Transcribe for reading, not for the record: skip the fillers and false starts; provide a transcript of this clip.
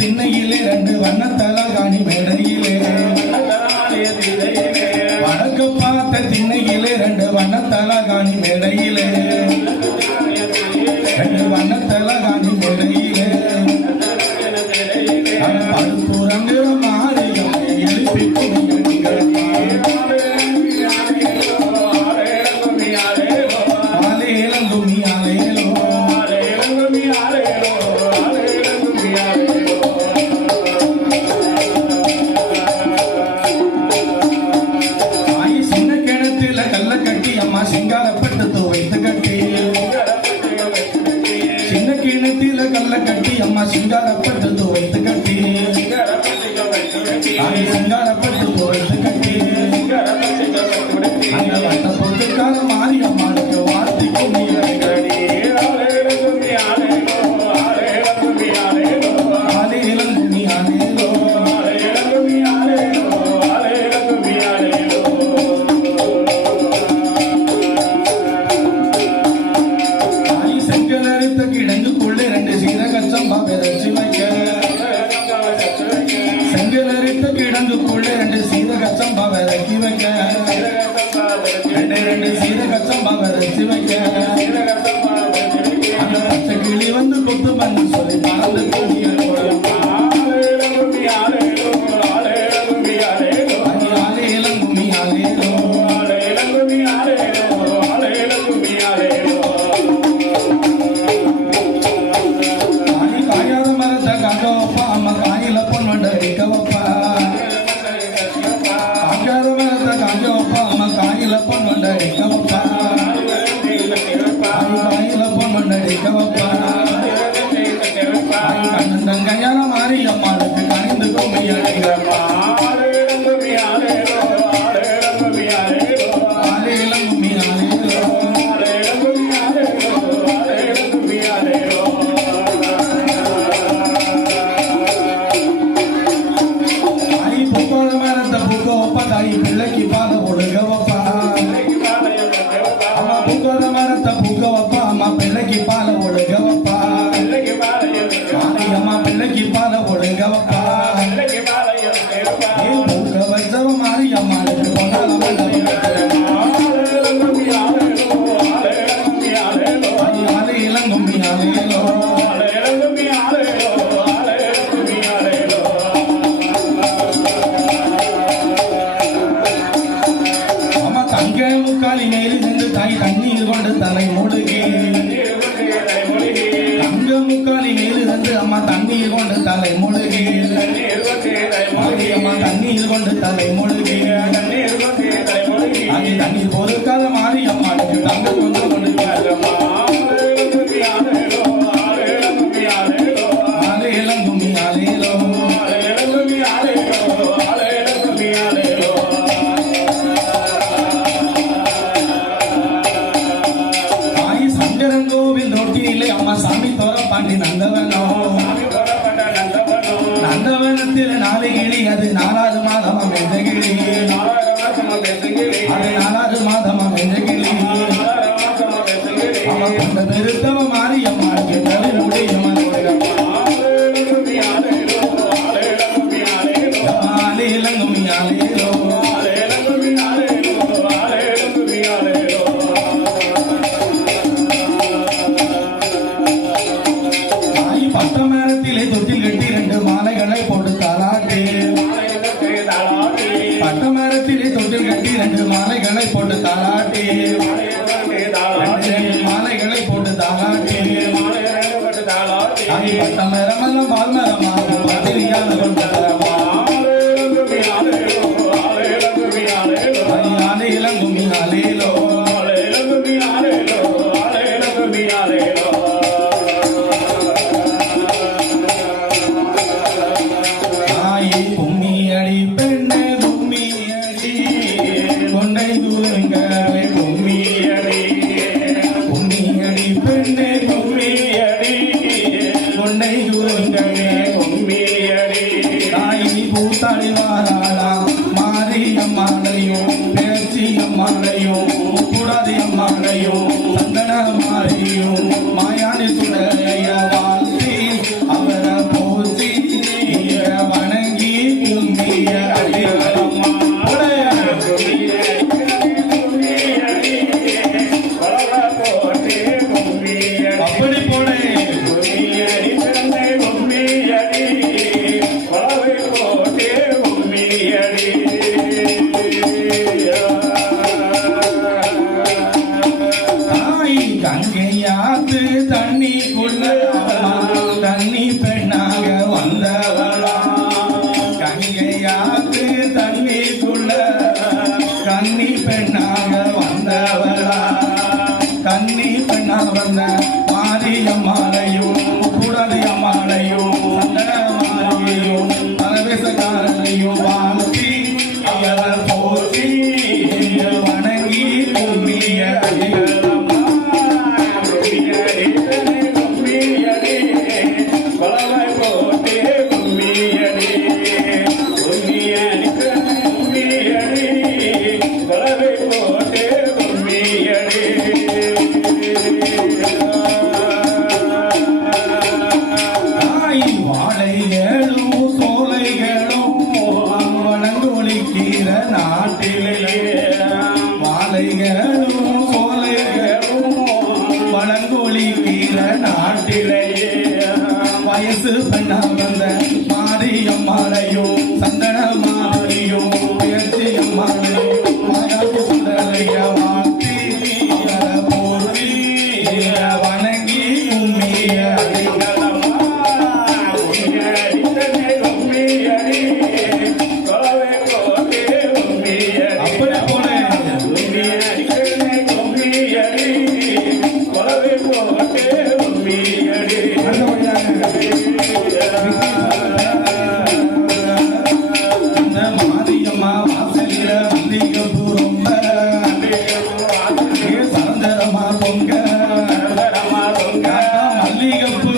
திண்ணையிலே ரெண்டு வண்ணத்தலகாணி மேடையிலே வடக்கு பார்த்த திண்ணையிலே ரெண்டு வண்ணத்தலகாணி மேடையிலே ரெண்டு வண்ணத்தலகாணி மேடையிலே படுப்புறங்கு மாறியும் எழுப்பி சிங்காரப்பட்டு துவைத்து கட்டி சின்ன கிணத்தில கல்ல கட்டி அம்மா சிங்காரப்பட்டு துவைத்து கட்டி சிங்காரப்பட்டு துவைத்து கட்டி அந்த வட்ட பொருட்கார மாறி அம்மாளுக்கு வார்த்தைக்கு கிடங்குக்குள்ளே ரெண்டு சீரகச்சம்பா விரைச்சு வைக்க செங்கலரித்த கிடங்குக்குள்ளே ரெண்டு சீரகச்சம்பா விரைக்கி வைக்க ரெண்டு சீரகச்சம்பா விரைச்சு வைக்க அந்த பச்சை கிளி வந்து கொத்து பண்ணு சொல்லி பறந்து கூடிய கண்ணங்கயான மாறி அம்மாளுக்கு கணிந்து தாய் பிள்ளைக்கு பால ஒழுங்க வப்பா அம்மா பூக்கோத மரத்தை பூக்க வப்பா அம்மா பிள்ளைக்கு பால ஒழுங்க வப்பா அம்மா பிள்ளைக்கு பால ஒழுங்க வப்பா பூக்க வச்சவ மாறி அம்மாளுக்கு பொங்கல இளங்கும்மி அலையலோ முக்காலி மேலில் நின்று தாய் தண்ணீர் கொண்டு தலை மூழ்கி தங்க முக்காலி மேலில் நின்று அம்மா தண்ணீர் கொண்டு தலை மூழ்கி அம்மா தண்ணீர் கொண்டு தலை மூழ்கி அது தண்ணீர் பொறுக்காத மாறி அம்மாளுக்கு தங்க கொண்டு கொண்டு இளங்கும்மி அலையலோ கோவில் ரோட்டிலே அம்மா சாமி தோற பாண்டி நந்தவனத்தில் நாலு கிளி அது 4வது மாதமா வெந்த கிளி அது 4வது மாதமா வெந்த கிளி அம்மா கொண்ட பெருத்தவ மாறி அம்மாளுக்கு இளங்கும்மி அலையலோ பட்டமரத்திலே தொட்டில் கட்டி 2 மாலைகளை போட்டு தாளாட்டி பட்டமரத்திலே தொட்டில் கட்டி 2 மாலைகளை போட்டு தாளாட்டி மாலைகளை போட்டு தாளாட்டி பட்டமரமெல்லாம் பால்மரமாக பதிரியால் கொண்டரமா இளங்கும்மி அலையலோ கொண்டை கும்மியடி தாயி பூத்தாடி வாராளா மாரியம்மாளையும் பேச்சியம்மாளையும் கூடாதி அம்மாளையும் சந்தன மாறியும் மாயாணி சுடலைய வாழ்த்தி அவரை போற்றி வணங்கி கும்மிய அடிகளம்மா அப்படி போட கங்கையாத்து தண்ணிக்குள்ள தண்ணி பெண்ணாக வந்தவளா கங்கையாத்து தண்ணிக்குள்ள கன்னி பெண்ணாக வந்தவளா கன்னி பெண்ணாக வந்த மாரியம்மாளையும் கூடதி அம்மாளையும் சந்தன மாரியையும் பரவேசக்காரனையும் வாழ்த்தி அவரை போற்றி வணங்கி கும்மிய அடிகளம்மா வாழைகளும் சோலைகளும் வணங்கொழிக்கிற நாட்டிலே வாழைகளும் சோலைகளும் வணங்கொழிக்கிற நாட்டிலேயே வயசு பெண்ணா வந்த மாரியம்மாளையும் சந்தன மாறியும் பேச்சியம்மாளையும் மகாபு சுடலைய வாழ்த்தி அவரை போற்றி வணங்கி கும்மிய அடிகளம்மா அப்படி போல மாரியம்மா வாசலில மல்லிகப்பூ ரொம்ப சரந்தரமா பொங்க மல்லிகப்பூ